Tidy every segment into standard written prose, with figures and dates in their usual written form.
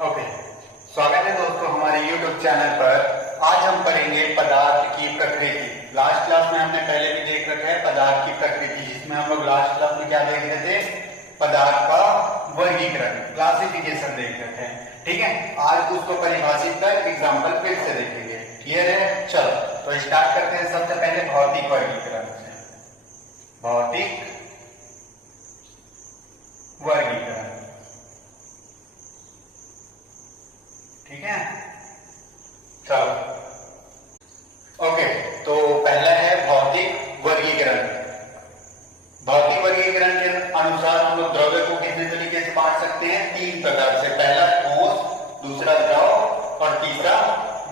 Okay, स्वागत है दोस्तों हमारे YouTube चैनल पर। आज हम पढ़ेंगे पदार्थ की प्रकृति। लास्ट क्लास में हमने पहले भी देख रखा है पदार्थ की प्रकृति, जिसमें हम लोग लास्ट क्लास में क्या देख रहे थे, पदार्थ का वर्गीकरण, क्लासिफिकेशन देख रहे थे। ठीक है, आज उसको परिभाषित कर एग्जाम्पल फिर से देखेंगे। क्लियर है? चलो तो स्टार्ट करते हैं। सबसे पहले भौतिक वर्गीकरण से। भौतिक वर्गीकरण, ठीक है। चलो ओके, तो पहला है भौतिक वर्गीकरण। भौतिक वर्गीकरण के अनुसार हम लोग द्रव्य को कितने तरीके से बांट सकते हैं? 3 प्रकार से। पहला ठोस, दूसरा द्रव और तीसरा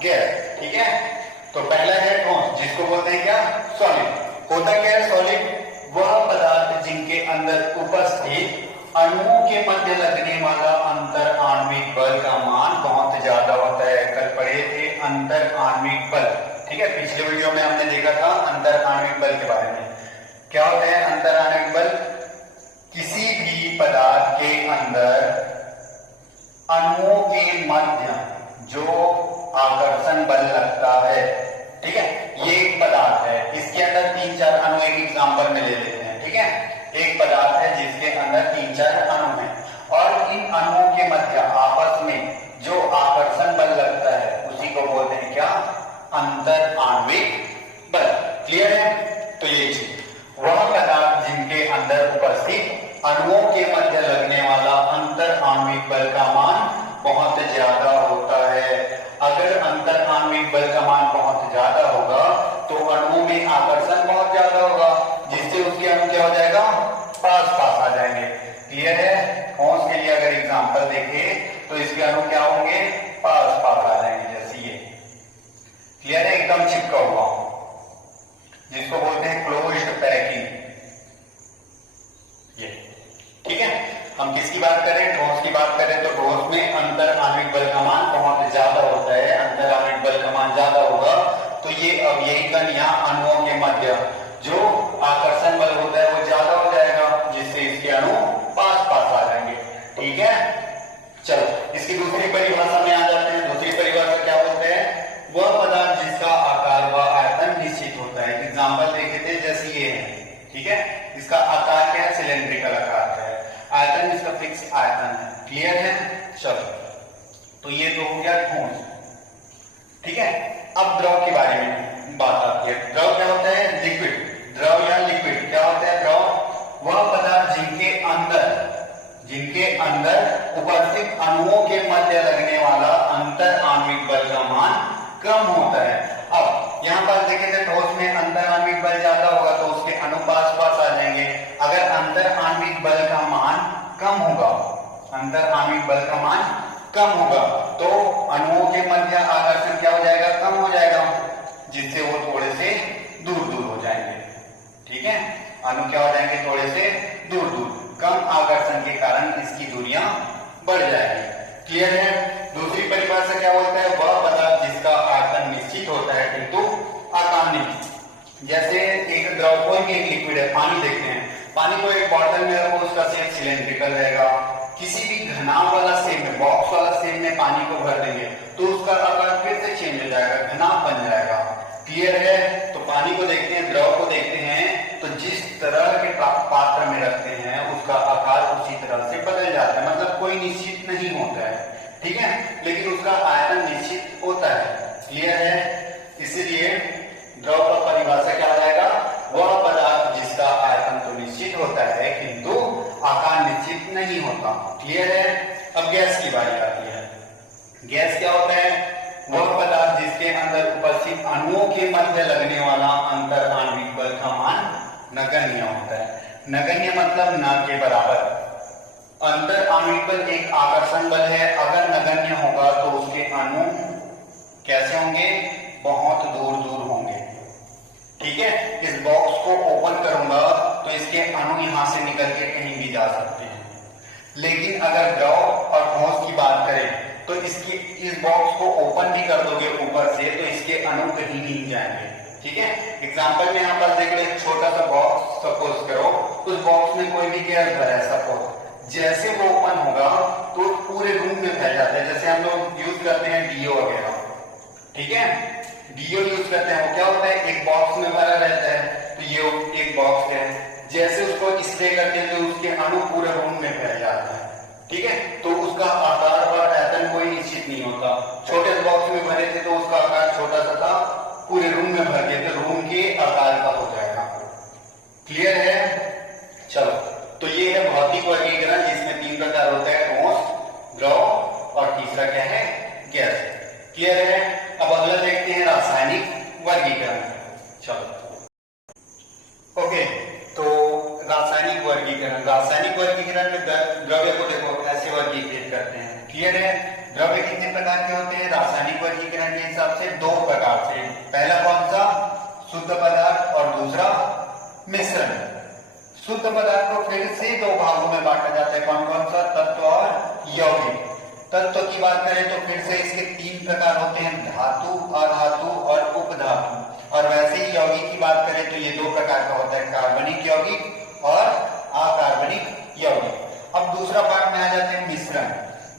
गैस। ठीक है, तो पहला है ठोस, जिसको बोलते हैं क्या? सॉलिड। होता क्या है सॉलिड? वह पदार्थ जिनके अंदर उपस्थित अणुओं के मध्य लगने वाला अंतर आणविक बल का मान बहुत ज्यादा होता है। कल पढ़े थे अंतर आणविक बल, ठीक है। पिछले वीडियो में हमने देखा था अंतर आणविक बल के बारे में। क्या होता है अंतर आणविक बल? किसी भी पदार्थ के अंदर अणुओं के मध्य जो आकर्षण बल लगता है, ठीक है, ये एक पदार्थ है, इसके अंदर 3-4 अणु, एक एग्जाम्पल में ले लेते हैं। ठीक है, एक पदार्थ है जिसके अंदर 3-4 अणु हैं और इन अणुओं के मध्य आपस में जो आकर्षण बल लगता है उसी को बोलते हैं क्या? अंतर आणविक बल। क्लियर है? तो ये चीज, वह पदार्थ जिनके अंदर उपस्थित अणुओं के मध्य लगने वाला अंतर आणविक बल का मान बहुत ज्यादा होता है। अगर अंतर आणविक बल का मान बहुत ज्यादा होगा तो अणुओं में आकर्षण बहुत ज्यादा होगा, जिससे उसके अणु क्या हो जाएगा? पास पास आ जाएंगे। क्लियर है? ठोस के लिए अगर एग्जांपल देखें तो इसके अणु क्या होंगे? पास पास आ जाएंगे, जैसे ये। क्लियर है? एकदम चिपका हुआ, जिसको बोलते हैं क्लोज्ड पैकिंग। ये ठीक है। हम किसकी बात करें? ठोस की बात करें तो ठोस में अंतर आणविक बल का मान बहुत ज्यादा होता है। अंतर आणविक बल का मान ज्यादा होगा तो ये अब यही कण यहाँ अणुओं के मध्य जो आकर्षण बल होता है वो ज्यादा हो जाएगा, जिससे इसके अणु पास पास आ जाएंगे। ठीक है, चलो इसकी दूसरी परिभाषा में आ जाते हैं। दूसरी परिभाषा क्या बोलते हैं? वह पदार्थ जिसका आकार व आयतन निश्चित होता है। एग्जाम्पल देखे थे, जैसे ये है, ठीक है, इसका आकार क्या है? सिलेंड्रिकल आकार है। आयतन इसका फिक्स आयतन है। क्लियर है? चलो तो ये तो हो गया ठोस। ठीक है, अब द्रव के बारे में बात आती है। द्रव क्या होता है? लिक्विड। द्रव या लिक्विड क्या होता है? द्रव वह पदार्थ जिनके अंदर उपस्थित अणुओं के मध्य लगने वाला अंतर आणविक बल का मान कम होता है। अब यहां पर देखें तो ठोस में अंतर आणविक बल ज्यादा होगा तो उसके अणु पास पास आ जाएंगे। अगर अंतर आणविक बल का मान कम होगा, अंतर आणविक बल का मान कम होगा तो अणुओं के मध्य आकर्षण क्या हो जाएगा? कम हो जाएगा, जिससे वो थोड़े से दूर दूर हो जाएंगे। ठीक है, अणु क्या हो जाएंगे? थोड़े से दूर दूर। कम आकर्षण के कारण इसकी दूरियां बढ़ जाएंगी। क्लियर है? दूसरी परिभाषा क्या बोलता है? वह पदार्थ जिसका आयतन निश्चित होता है किंतु आकार नहीं। जैसे एक द्रव, कोई भी एक लिक्विड है, पानी देखते हैं, पानी को एक बॉटल में रखो, उसका शेप सिलेंड्रिकल रहेगा। किसी भी घनाभ वाला शेप में, बॉक्स वाला शेप में पानी को भर देंगे तो उसका आकार फिर से चेंज हो जाएगा, घनाभ बन जाएगा। क्लियर है? तो पानी को देखते हैं, द्रव को देखते हैं तो जिस तरह के पात्र में रखते हैं उसका आकार उसी तरह से बदल जाता है, मतलब कोई निश्चित नहीं होता है। ठीक है, लेकिन उसका आयतन निश्चित होता है। क्लियर है? इसीलिए द्रव का परिभाषा क्या हो जाएगा? वह पदार्थ जिसका आयतन तो निश्चित होता है किंतु आकार निश्चित नहीं होता। क्लियर है? अब गैस की बारी आती है। गैस क्या होता है? वह पदार्थ जिसके अंदर उपस्थित अणुओं के मध्य लगने वाला अंतर आणविक बल का मान नगण्य होता है। नगण्य मतलब न के बराबर। अंतर आणविक बल एक आकर्षण बल है, अगर नगण्य होगा तो उसके अणु कैसे होंगे? बहुत दूर दूर होंगे। ठीक है, इस बॉक्स को ओपन करूंगा तो इसके अणु यहां से निकल के कहीं भी जा सकते हैं। लेकिन अगर द्रव और ठोस की बात करें तो इस बॉक्स को ओपन भी कर दोगे ऊपर से तो इसके अणु कहीं नहीं जाएंगे। ठीक है, एग्जांपल में यहाँ पर देख लो, एक छोटा सा बॉक्स सपोज करो, उस बॉक्स में कोई भी गैस भरा है, सपोज जैसे वो ओपन होगा तो पूरे रूम में फैल जाता है। जैसे हम लोग यूज करते हैं डीओ वगैरह, ठीक है, डीओ यूज करते हैं, वो क्या होता है एक बॉक्स में भरा रहता है, तो ये एक बॉक्स है, जैसे उसको स्प्रे करते हैं तो उसके अणु पूरे रूम में फैल जाता है, ठीक है। तो उसका आकार पर पैटर्न कोई निश्चित नहीं होता। छोटे बॉक्स में भरे थे तो उसका आकार छोटा सा था, पूरे रूम में भर दिए तो रूम के आकार का हो जाएगा। क्लियर है? चलो, तो ये है भौतिक वर्गीकरण, जिसमें 3 प्रकार होता है, ठोस, द्रव और तीसरा क्या है, गैस। क्लियर है? अब अगला देखते हैं रासायनिक वर्गीकरण। चलो, ओके, तो रासायनिक वर्गीकरण, रासायनिक वर्गीकरण में द्रव्य को देखो ऐसे वर्गीकृत करते हैं। क्लियर है? द्रव्य कितने प्रकार के होते हैं रासायनिक वर्गीकरण के हिसाब से? 2 प्रकार से। पहला कौन सा? शुद्ध पदार्थ, और दूसरा मिश्रण। शुद्ध पदार्थ को फिर से 2 भागों में बांटा जाता है। कौन कौन सा? तत्व और यौगिक। तत्व की बात करें तो फिर से इसके 3 प्रकार होते हैं, धातु, अधातु और उपधातु। और वैसे ही यौगिक की बात करें तो ये 2 प्रकार का होता है, कार्बनिक यौगिक और अकार्बनिक यौगिक। अब दूसरा पार्ट में आ जाते हैं मिश्रण।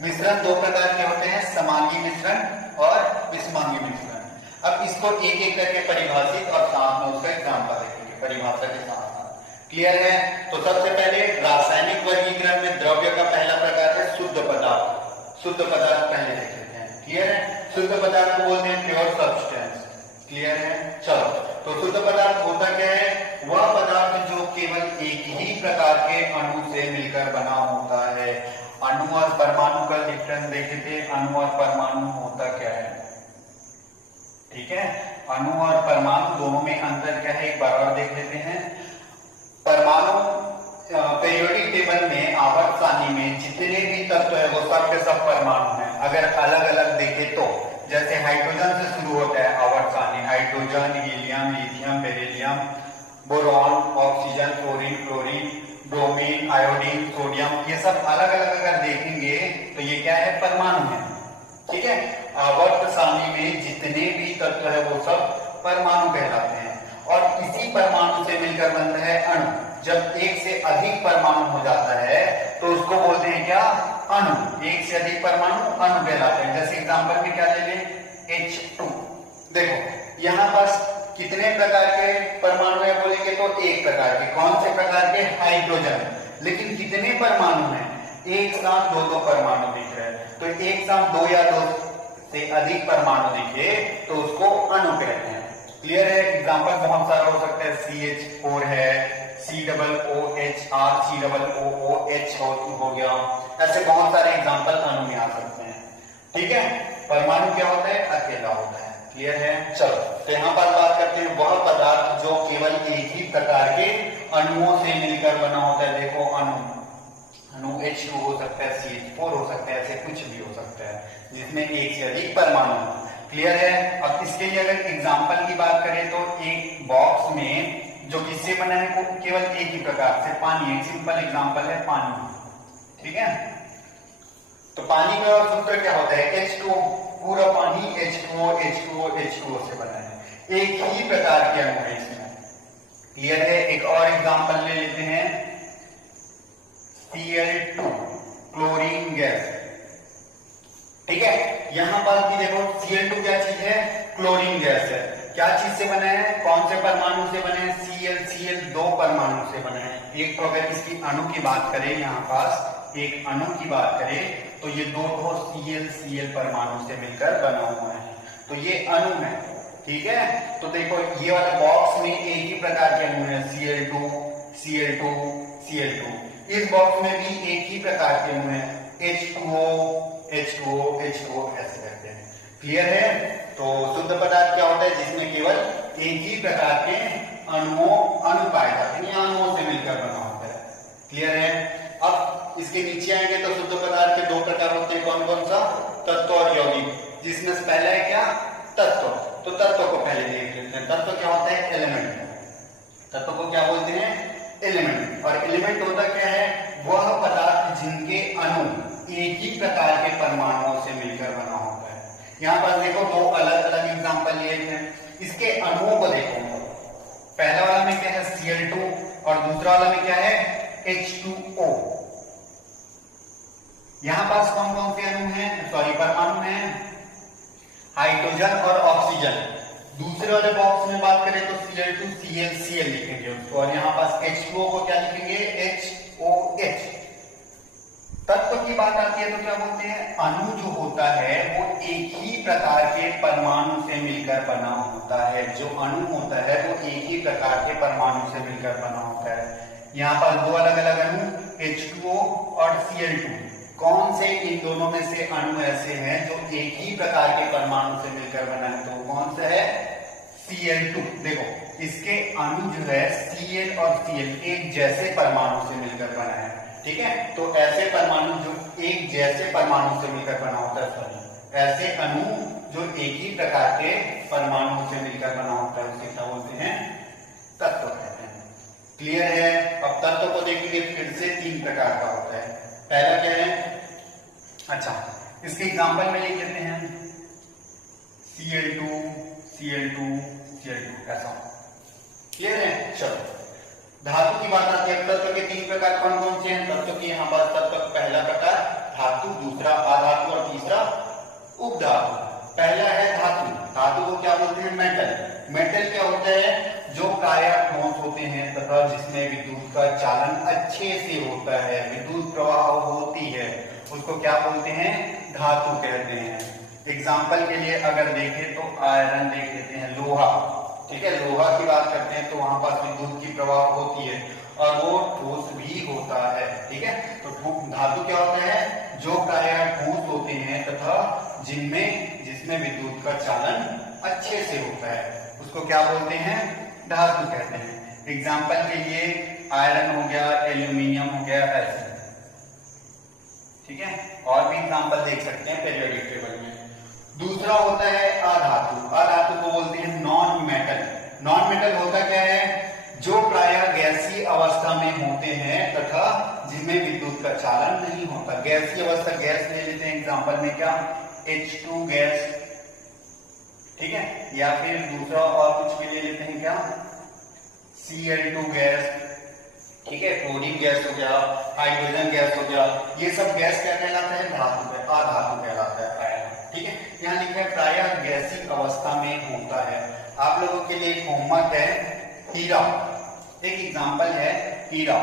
मिश्रण 2 प्रकार के होते हैं, समांगी मिश्रण और विषमांगी मिश्रण। अब इसको एक एक करके परिभाषित और साथ में उसका एग्जाम्पल देखेंगे परिभाषा के साथ। क्लियर है? तो सबसे पहले रासायनिक वर्गीकरण में द्रव्य का पहला प्रकार है शुद्ध पदार्थ। शुद्ध पदार्थ पहले देख लेते हैं। क्लियर है? शुद्ध पदार्थ को बोलते हैं प्योर सब्सटेंस। क्लियर है? चलो, तो शुद्ध पदार्थ होता क्या है? वह पदार्थ जो केवल एक ही प्रकार के अणु से मिलकर बना होता है। अणु और परमाणु का डिफरेंस देखे थे, अणु और परमाणु होता क्या है, ठीक है। अणु और परमाणु दोनों में अंतर क्या है, एक बार और देख लेते हैं। परमाणु पीरियोडिक टेबल में आवर्त सारणी में जितने भी तत्व है वो सब के सब परमाणु हैं। अगर अलग अलग देखे तो जैसे हाइड्रोजन से शुरू होता है आवर्त सारणी, hydrogen, helium, lithium, beryllium, boron, oxygen, fluorine, chlorine, bromine, iodine, sodium, ये सब अलग अलग अगर देखेंगे तो ये क्या है, परमाणु है, ठीक है। आवर्त सारणी में जितने भी तत्व है वो सब परमाणु कहलाते हैं। और इसी परमाणु से मिलकर बनता है अणु। जब एक से अधिक परमाणु हो जाता है तो उसको बोलते हैं क्या, अणु। एक से अधिक परमाणु अणु कहलाते हैं। जैसे एग्जांपल में क्या ले लें, H2। देखो यहाँ पास कितने प्रकार के परमाणु है बोलेंगे तो एक प्रकार के। कौन से प्रकार के, हाइड्रोजन। लेकिन कितने परमाणु हैं, एक साथ 2-2 परमाणु दिख रहे हैं। तो एक साथ 2 या 2 से अधिक परमाणु दिखे तो उसको अणु कहते हैं। क्लियर है? एग्जांपल बहुत सारा हो सकता है, CH4 है, COOHR, COOH हो गया। ऐसे बहुत सारे एग्जांपल अणु में आ सकते हैं, ठीक है। परमाणु क्या होता है, अकेला होता है। क्लियर है? चलो, तो यहाँ पर बात करते हैं वह पदार्थ जो केवल एक ही प्रकार के अणुओं से मिलकर बना होता है। देखो अणु H2 हो सकता है, CH4 हो सकता है, ऐसे कुछ भी हो सकता है जिसमें एक से अधिक परमाणु हो। क्लियर है? अब इसके लिए अगर एग्जांपल की बात करें तो एक बॉक्स में जो किससे बना है वो केवल एक ही प्रकार से, पानी। एक सिंपल एग्जांपल है पानी, ठीक है। तो पानी का सूत्र क्या होता है, H2O। पूरा पानी H2O से बना है। एक ही प्रकार के अणु है इसमें। क्लियर है? एक और एग्जांपल ले लेते हैं, Cl2, क्लोरीन गैस, ठीक है। यहां पर भी देखो Cl2 क्या चीज है, क्लोरीन गैस है। क्या चीज से बना है, कौन से परमाणु से बने हैं, Cl 2 परमाणु से बने हैं। एक तो अगर इसकी अणु की बात करें, यहाँ पास एक अणु की बात करें तो ये 2 Cl परमाणु से मिलकर बना हुआ है, तो ये अणु है, ठीक है। तो देखो ये वाला बॉक्स में एक ही प्रकार के अणु है, Cl2। इस बॉक्स में भी एक ही प्रकार के अणु है, H2O ऐसे करते हैं। क्लियर है? तो शुद्ध पदार्थ क्या होता है, जिसमें केवल एक ही प्रकार के अणु पाए जाते हैं, अणुओं से मिलकर बना होता है। क्लियर है? अब इसके नीचे आएंगे तो शुद्ध पदार्थ के 2 प्रकार होते हैं। कौन कौन सा, तत्व और यौगिक। जिसमें से पहला है क्या, तत्व। तो तत्व को पहले देख लेते हैं। तत्व क्या होता है, एलिमेंट। तत्व को क्या बोलते हैं, एलिमेंट। और एलिमेंट होता क्या है, वह पदार्थ जिनके अणु एक ही प्रकार के परमाणुओं से मिलकर बना होता है। यहाँ पर देखो 2 अलग अलग एग्जांपल लिए हैं। इसके अणुओं को देखो, पहला वाला में क्या है, Cl2 और दूसरा वाला में क्या है, H2O। यहां पास कौन कौन से अणु हैं, सॉरी परमाणु हैं, हाइड्रोजन और ऑक्सीजन। दूसरे वाले बॉक्स में बात करें तो Cl2 ClCl लिखेंगे उसको, और यहाँ पास H2O को क्या लिखेंगे, HOH। तत्व की बात आती है तो क्या बोलते हैं, अणु जो होता है वो एक ही प्रकार के परमाणु से मिलकर बना होता है। जो अणु होता है वो एक ही प्रकार के परमाणु से मिलकर बना होता है। यहाँ पर दो अलग अलग अणु H2O और Cl2, कौन से इन दोनों में से अणु ऐसे हैं जो एक ही प्रकार के परमाणु से मिलकर बना है, तो कौन सा है, Cl2। देखो इसके अणु जो है Cl और Cl एक जैसे परमाणु से मिलकर बना है, ठीक है। तो ऐसे परमाणु जो एक जैसे परमाणु से मिलकर बना होता है, ऐसे अणु जो एक ही प्रकार के परमाणु से मिलकर बना होता है उसे क्या बोलते हैं, तत्व कहते हैं। क्लियर है। अब तत्व को देखेंगे फिर से तीन प्रकार का होता है। पहला क्या है, अच्छा इसके एग्जांपल में लिख लेते हैं Cl2 Cl2 Cl2, ऐसा। क्लियर है। चलो धातु की बात आती है। तत्व के तीन प्रकार कौन कौन से हैं, तत्व के यहाँ पर तत्व पहला प्रकार धातु, दूसरा अधातु और तीसरा उपधातु। पहला है धातु। धातु को क्या बोलते हैं, मेटल। मेटल क्या होता है, जो प्रायः ठोस होते हैं तथा जिसमें विद्युत का चालन अच्छे से होता है, विद्युत प्रवाह होती है, उसको क्या बोलते हैं, धातु कहते हैं। एग्जाम्पल के लिए अगर देखें तो आयरन देख लेते हैं, लोहा, ठीक है। लोहा की बात करते हैं तो वहां पास विद्युत की प्रवाह होती है और वो ठोस भी होता है, ठीक है। तो धातु क्या होता है, जो प्रायः ठोस होते हैं तथा जिसमें विद्युत का चालन अच्छे से होता है, उसको क्या बोलते हैं, धातु कहते हैं। एग्जाम्पल के लिए आयरन हो गया, एल्यूमिनियम हो गया, ऐसे, ठीक है। और भी एग्जाम्पल देख सकते हैं पीरियोडिक टेबल में। दूसरा होता है अधातु। अधातु को बोलते हैं नॉन मेटल। नॉन मेटल होता क्या है, जो प्रायः गैसीय अवस्था में होते हैं तथा जिनमें विद्युत का चालन नहीं होता। गैसीय अवस्था, गैस ले लेते हैं एग्जांपल में क्या, H2 गैस, ठीक है। या फिर दूसरा और कुछ भी ले लेते हैं क्या, Cl2 गैस, ठीक है। क्लोरीन गैस हो गया, हाइड्रोजन गैस हो गया, ये सब गैस क्या कहलाता है, धातु है, अधातु कहलाता है प्रायः, ठीक है। यहाँ लिखा है प्रायः गैसीय अवस्था में होता है। आप लोगों के लिए होमवर्क है, हीरा, एक एग्जांपल है हीरा।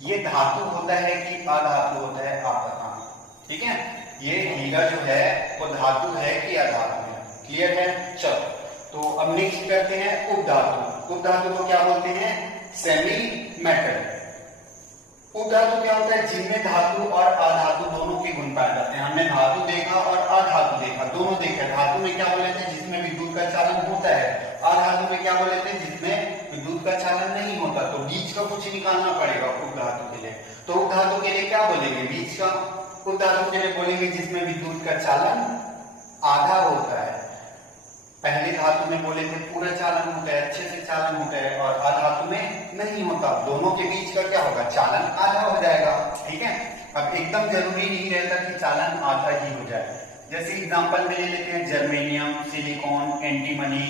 ये धातु होता है कि अधातु होता है, आप बताना, ठीक है। ये हीरा जो है वो धातु है कि अधातु है, क्लियर है। चलो तो अब नेक्स्ट करते हैं उपधातु। उपधातु को क्या बोलते हैं, सेमी मेटल। उपधातु क्या होता है, जिनमें धातु और अधातु दोनों के गुण पाए जाते हैं। हमने धातु देखा और अधातु देखा, दोनों देखा। धातु में क्या बोले थे, जिसमें विद्युत का चालन होता है। अधातु में क्या बोले थे, जिसमें विद्युत का चालन नहीं होता। तो बीच का कुछ निकालना पड़ेगा उपधातु के लिए। तो उपधातु के लिए क्या बोलेंगे, बीच का। उपधातु के लिए बोलेंगे जिसमें विद्युत का चालन आधा होता है। पहले धातु में बोले थे पूरा चालन होता है, अच्छे से चालन होता है, और अधातु में नहीं होता। दोनों के बीच का क्या होगा, चालन आधा हो जाएगा, ठीक है। अब एकदम जरूरी नहीं रहता कि चालन आधा ही हो जाए। जैसे एग्जांपल में ले लेते हैं जर्मेनियम, सिलिकॉन, एंटीमनी,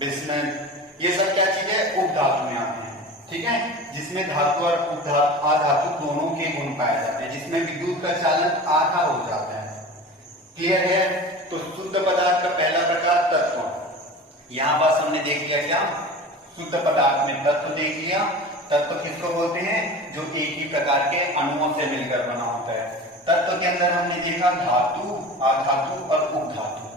बिस्मथ, ये सब क्या चीज है, उपधातु में आते हैं, ठीक है। जिसमें धातु और अधातु दोनों के गुण पाए जाते हैं, जिसमें विद्युत का चालन आधा हो जाता है, क्लियर है। तो शुद्ध पदार्थ का पहला प्रकार तत्व। यहां बस हमने देख लिया क्या, शुद्ध पदार्थ में तत्व देख लिया। तत्व किसको बोलते हैं, जो एक ही प्रकार के अणुओं से मिलकर बना होता है। तत्व के अंदर हमने देखा धातु, अधातु और उपधातु,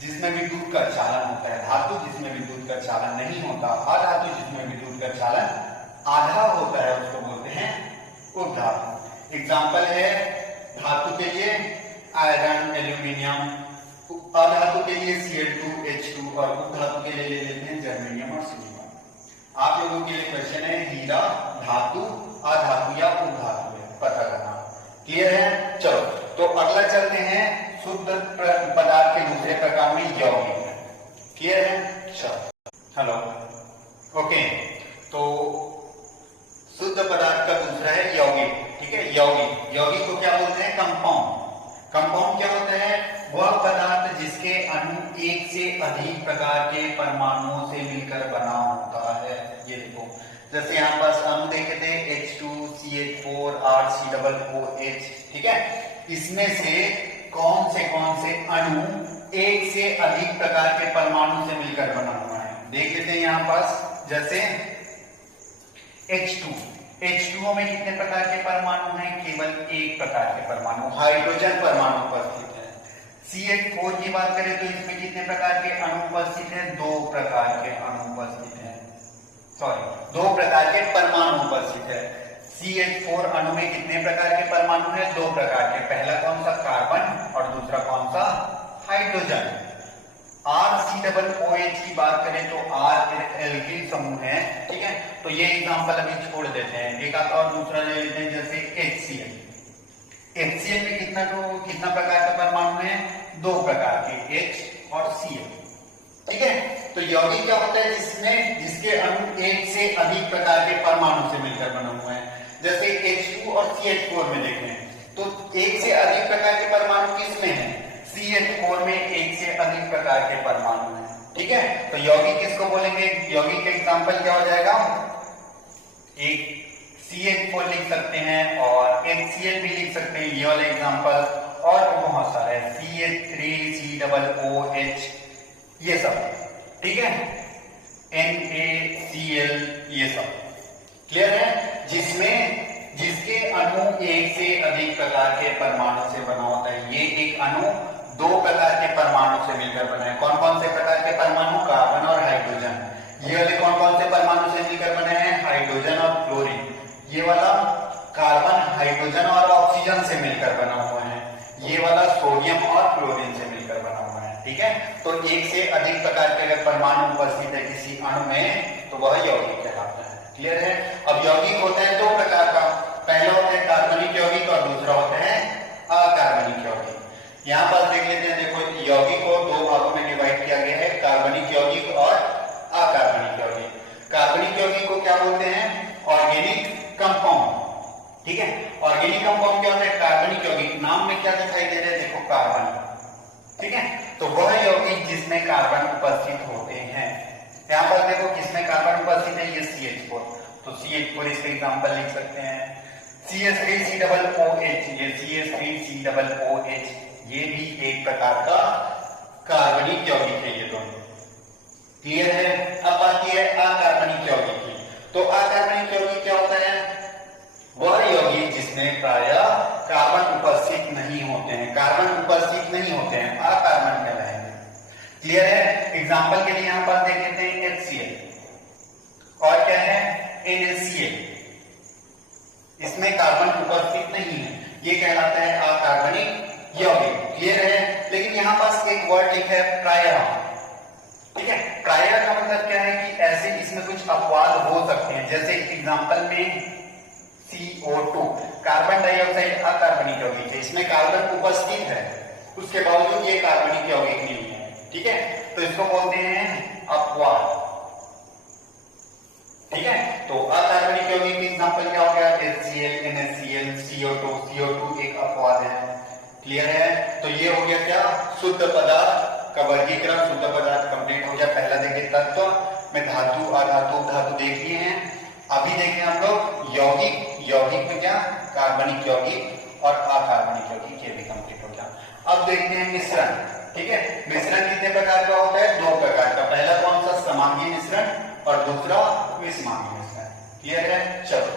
जिसमें विद्युत का चालन होता है। धातु जिसमें विद्युत का चालन नहीं होता, अधातु जिसमें विद्युत का चालन आधा होता है, उसको बोलते हैं उपधातु। एग्जाम्पल है धातु के लिए आयरन, एल्यूमिनियम, अधातु के लिए Cl2, H2 और उपधातु के लिए ले लेते हैं जर्मेनियम और सिलिकॉन। आप लोगों के लिए क्वेश्चन है हीरा धातु, अधातु या उपधातु है, पता करना, क्लियर है। चलो तो अगला चलते हैं शुद्ध पदार्थ के दूसरे प्रकार में यौगिक, क्लियर है। चलो हेलो, ओके। तो शुद्ध पदार्थ का दूसरा है यौगिक, ठीक है। यौगिक, यौगिक को क्या बोलते हैं, कंपाउंड। कंपाउंड क्या होता है, वह पदार्थ जिसके अणु एक से अधिक प्रकार के परमाणुओं से मिलकर बना होता है। ये देखो जैसे यहाँ पास अणु देखे थे H2CH4 RCOOH, ठीक है। इसमें से कौन से अणु एक से अधिक प्रकार के परमाणु से मिलकर बना हुआ है, देख लेते हैं। यहाँ पास जैसे H2O में कितने प्रकार के परमाणु हैं, केवल एक प्रकार के परमाणु, हाइड्रोजन परमाणु उपस्थित है। CH4 की बात करें तो इसमें कितने प्रकार के अणु उपस्थित हैं, दो प्रकार के अणु उपस्थित हैं, दो प्रकार के परमाणु उपस्थित है। CH4 अणु में कितने प्रकार के परमाणु हैं, दो प्रकार के, पहला कौन सा, कार्बन, और दूसरा कौन सा, हाइड्रोजन। RCOOH की बात करें तो R एल्किल समूह है, ठीक है। तो ये एग्जांपल अभी छोड़ देते हैं, एक आता और दूसरा ले लेते हैं, जैसे HCl में कितना प्रकार के परमाणु हैं, दो प्रकार के, H और Cl, ठीक है। तो यौगिक क्या होता है, जिसके अणु एक से अधिक प्रकार के परमाणु से मिलकर बना हुआ है। जैसे H2 और CH4 में देखें तो एक से अधिक प्रकार के परमाणु किसमें है, CH4 में एक से अधिक प्रकार के परमाणु हैं, ठीक है। तो यौगिक किसको बोलेंगे, यौगिक का एग्जांपल क्या हो जाएगा, एक CH4 लिख सकते हैं और HCl भी लिख सकते हैं, ये वाला एग्जांपल, और बहुत सारे CH3COOH, ये सब, ठीक है, NaCl, ये सब क्लियर है। जिसके अणु एक से अधिक प्रकार के परमाणु से बना होता है। ये एक अणु दो प्रकार के परमाणु से मिलकर बना है। कौन कौन से प्रकार के परमाणु, कार्बन और हाइड्रोजन। ये वाले कौन कौन से परमाणु से मिलकर बने हैं, हाइड्रोजन और क्लोरीन। ये वाला कार्बन, हाइड्रोजन और ऑक्सीजन से मिलकर बना हुआ है। ये वाला सोडियम और क्लोरीन से मिलकर बना हुआ है, ठीक है। तो एक से अधिक प्रकार के अगर परमाणु उपस्थित है किसी अणु में तो वह यौगिक कहलाता है, क्लियर है। अब यौगिक होता है दो प्रकार का, पहला होता है कार्बनिक यौगिक और दूसरा होता है अकार्बनिक यौगिक। यहाँ पर देख लेते हैं, देखो यौगिक को दो भागों में डिवाइड किया गया है, कार्बनिक यौगिक और अकार्बनिक यौगिक। कार्बनिक यौगिक को क्या बोलते हैं, ऑर्गेनिक कंपाउंड, ठीक है। ऑर्गेनिक कंपाउंड क्या होता है, कार्बनिक यौगिक, नाम में क्या दिखाई दे रहा है, देखो कार्बन, ठीक है। तो वह यौगिक जिसमें कार्बन उपस्थित होते हैं। यहाँ पर देखो किसमें कार्बन उपस्थित है, ये CH4, तो CH4 इसका एग्जांपल लिख सकते हैं। CH3COOH, ये CH3COOH, ये भी एक प्रकार का कार्बनिक यौगिक है, ये दोनों, क्लियर है। अब बाकी है अकार्बनिक यौगिक की। तो अकार्बनिक यौगिक क्या होता है, वह यौगिक जिसमें प्रायः कार्बन उपस्थित नहीं होते हैं, अकार्बन कहलाएंगे, क्लियर है। एग्जांपल के लिए यहां पर देख लेते हैं HCl, और क्या है, NaCl, इसमें कार्बन उपस्थित नहीं है, ये कहलाता है अकार्बनिक यौगिक, क्लियर है। लेकिन यहां पास एक वर्ड लिखा है प्रायः, ठीक है। प्रायः का मतलब क्या है कि ऐसे इसमें कुछ अपवाद हो सकते हैं, जैसे एग्जांपल में CO2, कार्बन डाइऑक्साइड अकार्बनिक यौगिक है, इसमें कार्बन उपस्थित है, उसके बावजूद ये कार्बनिक यौगिक नहीं है, ठीक है। तो इसको बोलते हैं अपवाद, ठीक है। तो अकार्बनिक यौगिक की एग्जांपल क्या हो गया, HCl, NaCl, CO2 एक अपवाद है, क्लियर है। तो ये हो गया क्या, शुद्ध पदार्थ का वर्गीकरण, शुद्ध पदार्थ कंप्लीट हो गया। पहला देखिए तत्व में धातु, अधातु, धातु देख लिए हैं। अभी देखें हम लोग यौगिक में क्या, कार्बनिक यौगिक और अकार्बनिक यौगिक, ये भी कंप्लीट हो गया। अब देखते हैं मिश्रण, ठीक है। मिश्रण कितने प्रकार का होता है, दो प्रकार का, पहला कौन सा, समांगी मिश्रण, और दूसरा विषमांगी मिश्रण, क्लियर है। चलो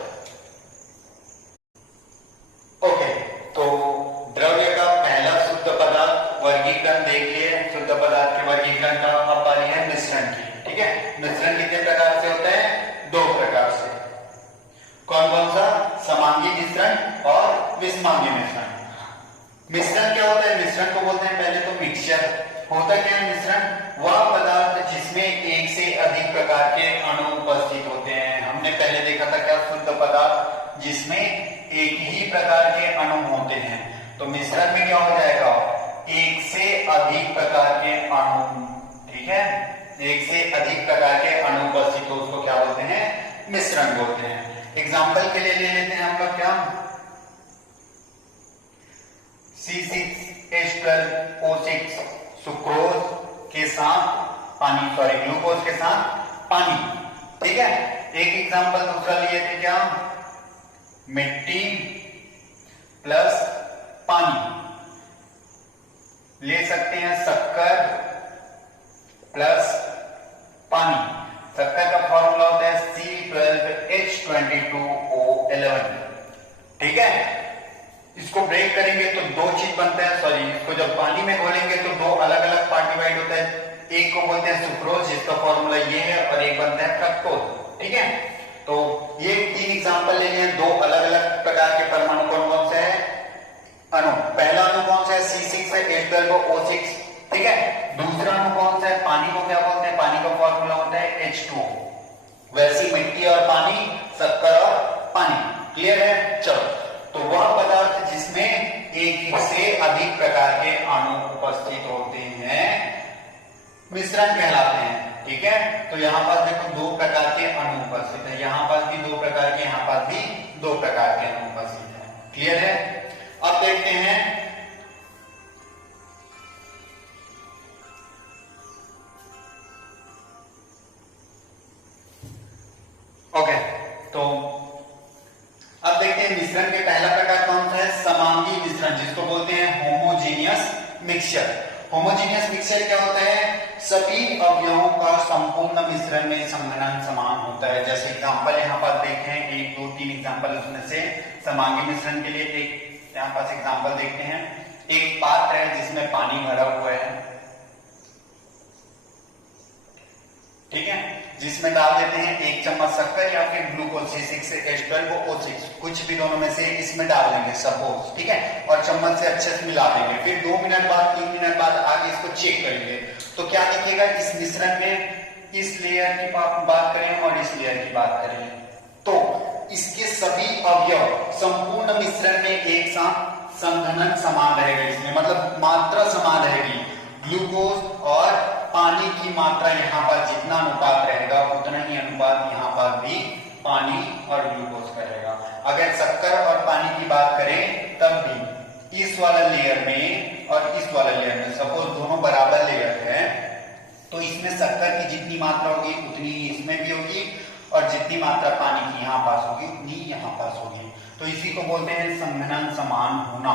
ओके, तो द्रव्य का पहला शुद्ध पदार्थ वर्गीकरण देख लिए, शुद्ध पदार्थ के वर्गीकरण का। अब बारी है मिश्रण की, ठीक है। मिश्रण कितने प्रकार से होता है, दो प्रकार से, कौन कौन सा, समांगी मिश्रण और विषमांगी मिश्रण। मिश्रण क्या होता है, मिश्रण को बोलते हैं पहले तो मिक्सचर। होता क्या है मिश्रण, वह पदार्थ जिसमें एक से अधिक प्रकार के अणु उपस्थित होते हैं। हमने पहले देखा था क्या, शुद्ध पदार्थ जिसमें एक ही प्रकार के अणु होते हैं। तो मिश्रण में क्या हो जाएगा, एक से अधिक प्रकार के अणु, ठीक है, एक से अधिक प्रकार के अणु उपस्थित हो, उसको क्या बोलते हैं, मिश्रण बोलते हैं। एग्जाम्पल के लिए ले लेते हैं हम लोग क्या, C6H12O6 सुक्रोज के साथ पानी, ग्लूकोज के साथ पानी, ठीक है। एक एग्जांपल दूसरा लिए थे क्या, मिट्टी प्लस पानी। ले सकते हैं शक्कर प्लस पानी। शक्कर का फॉर्मूला होता है C12H22O11। ठीक है, इसको ब्रेक करेंगे तो दो चीज बनता है, सॉरी इसको जब पानी में घोलेंगे तो दो अलग अलग पार्ट डिवाइड होता है। एक को बोलते हैं सुक्रोज जिसका फॉर्मूला ये है, और एक बनता है फ्रक्टोज। ठीक है, तो ये 3 एग्जांपल ले लिए, दो अलग अलग प्रकार के परमाणु कौन कौन से है, अणु। पहला अणु कौन सा है, C6 है, H12O6। ठीक है, दूसरा अणु कौन सा है, पानी को क्या बोलते हैं, पानी का फॉर्मूला होता है H2O। वैसी मिट्टी और पानी, शक्कर और पानी। क्लियर है। चलो, तो वह पदार्थ जिसमें एक से अधिक प्रकार के अणु उपस्थित होते हैं मिश्रण कहलाते हैं। ठीक है, तो यहां पास देखो 2 प्रकार के अणु उपस्थित है, यहां पास भी 2 प्रकार के, यहां पास भी 2 प्रकार के अणु उपस्थित है। क्लियर है। अब देखते हैं ओके, तो अब देखते हैं मिश्रण के पहला प्रकार कौन सा है, समांगी मिश्रण, जिसको बोलते हैं होमोजीनियस मिक्सचर। होमोजीनियस मिक्सचर क्या होता है, सभी अवयवों का संपूर्ण मिश्रण में संघनन समान होता है। जैसे एग्जांपल यहां पर देखते हैं, 1 2 3 एग्जांपल उसमें से समांगी मिश्रण के लिए एक यहां पास एग्जांपल देखते हैं। एक पात्र है जिसमें पानी भरा हुआ है, ठीक है, जिसमें डाल देते हैं 1 चम्मच शक्कर या फिर ग्लूकोज C6H12O6, कुछ भी दोनों में से इसमें डाल देंगे सपोज। ठीक है, और चम्मच से अच्छे से मिला देंगे। फिर 2 मिनट बाद 3 मिनट बाद आगे इसको चेक करेंगे तो क्या दिखेगा, इस मिश्रण में इस लेयर की बात करें और इस लेयर की बात करें तो इसके सभी अवयव संपूर्ण मिश्रण में एक साथ संघनन समान रहेगा। इसमें मतलब मात्रा समान रहेगी। ग्लूकोज और पानी की मात्रा यहाँ पर जितना अनुपात रहेगा उतना ही अनुपात यहाँ पर भी पानी और ग्लूकोज का रहेगा। अगर शक्कर और पानी की बात करें तब भी इस वाला लेयर में और इस वाला लेयर में सपोज दोनों बराबर लेयर है तो इसमें शक्कर की जितनी मात्रा होगी उतनी ही इसमें भी होगी, और जितनी मात्रा पानी की यहाँ पास होगी उतनी यहाँ पास होगी। तो इसी को बोलते हैं संघनन समान होना।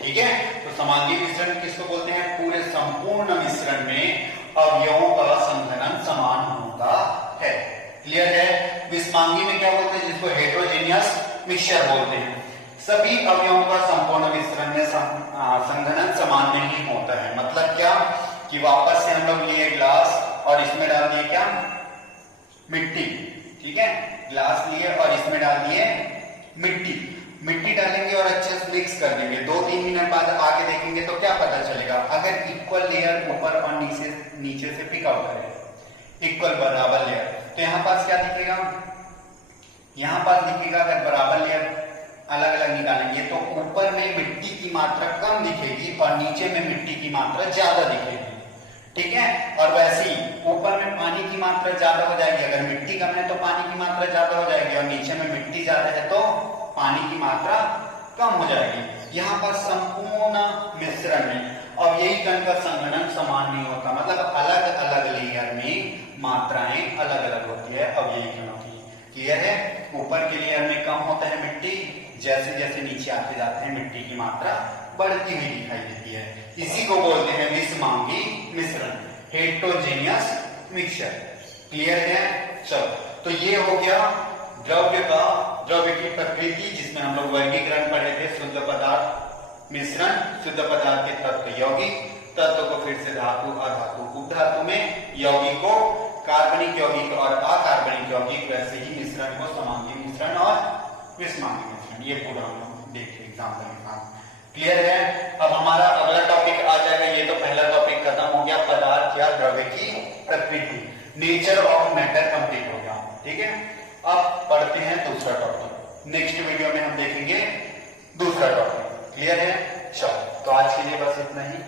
ठीक है, तो समांगी मिश्रण किसको बोलते हैं, पूरे संपूर्ण मिश्रण में अवयवों का संघनन समान होता है। क्लियर है। विषमांगी में क्या बोलते हैं, जिसको हेटेरोजेनियस मिक्सचर बोलते हैं। सभी अवयवों का संपूर्ण मिश्रण में संघनन समान नहीं होता है। मतलब क्या कि वापस से हम लोग लिए ग्लास और इसमें डाल दिए क्या, मिट्टी। ठीक है, ग्लास लिए और इसमें डाल दिए मिट्टी डालेंगे और अच्छे से मिक्स कर देंगे। 2-3 मिनट बाद आके देखेंगे तो क्या पता चलेगा, अगर इक्वल लेयर ऊपर और नीचे से पिक आउट करें, इक्वल बराबर लेयर, तो यहाँ पास क्या दिखेगा, यहाँ पास दिखेगा अगर बराबर लेयर अलग अलग निकालेंगे तो ऊपर में मिट्टी की मात्रा कम दिखेगी और नीचे में मिट्टी की मात्रा ज्यादा दिखेगी। ठीक है, और वैसे ही ऊपर में पानी की मात्रा ज्यादा हो जाएगी, अगर मिट्टी कम है तो पानी की मात्रा ज्यादा हो जाएगी, और नीचे में मिट्टी ज्यादा है तो पानी की मात्रा कम हो जाएगी। यहाँ पर संपूर्ण मिश्रण में और यही कण का संघनन समान नहीं होता, मतलब अलग अलग लेयर में मात्राएं अलग अलग होती है अब यही कणों की। क्लियर है। ऊपर के लेयर में कम होता है मिट्टी, जैसे जैसे नीचे आते जाते हैं मिट्टी की मात्रा बढ़ती हुई दिखाई देती है। इसी को बोलते हैं विषमांगी मिश्रण, हेटेरोजेनियस मिक्सचर। क्लियर है। चलो, तो ये हो गया द्रव्य की प्रकृति, जिसमें हम लोग वर्गीकरण पढ़े थे, शुद्ध पदार्थ मिश्रण, शुद्ध पदार्थ के तत्व यौगिक, तत्व को फिर से धातु, अधातु, उपधातु में यौगिक को कार्बनिक यौगिक और अकार्बनिक यौगिक, वैसे ही मिश्रण को समांगी मिश्रण और विषमांगी मिश्रण, ये पूरा हम लोग देखे एग्जाम्पल के साथ। क्लियर है। अब हमारा अगला टॉपिक आ जाएगा, ये तो पहला टॉपिक खत्म हो गया, पदार्थ या द्रव्य की प्रकृति, नेचर ऑफ मैटर कंप्लीट हो गया। ठीक है, अब पढ़ते हैं दूसरा टॉपिक। नेक्स्ट वीडियो में हम देखेंगे दूसरा टॉपिक। क्लियर है। चलो, तो आज के लिए बस इतना ही।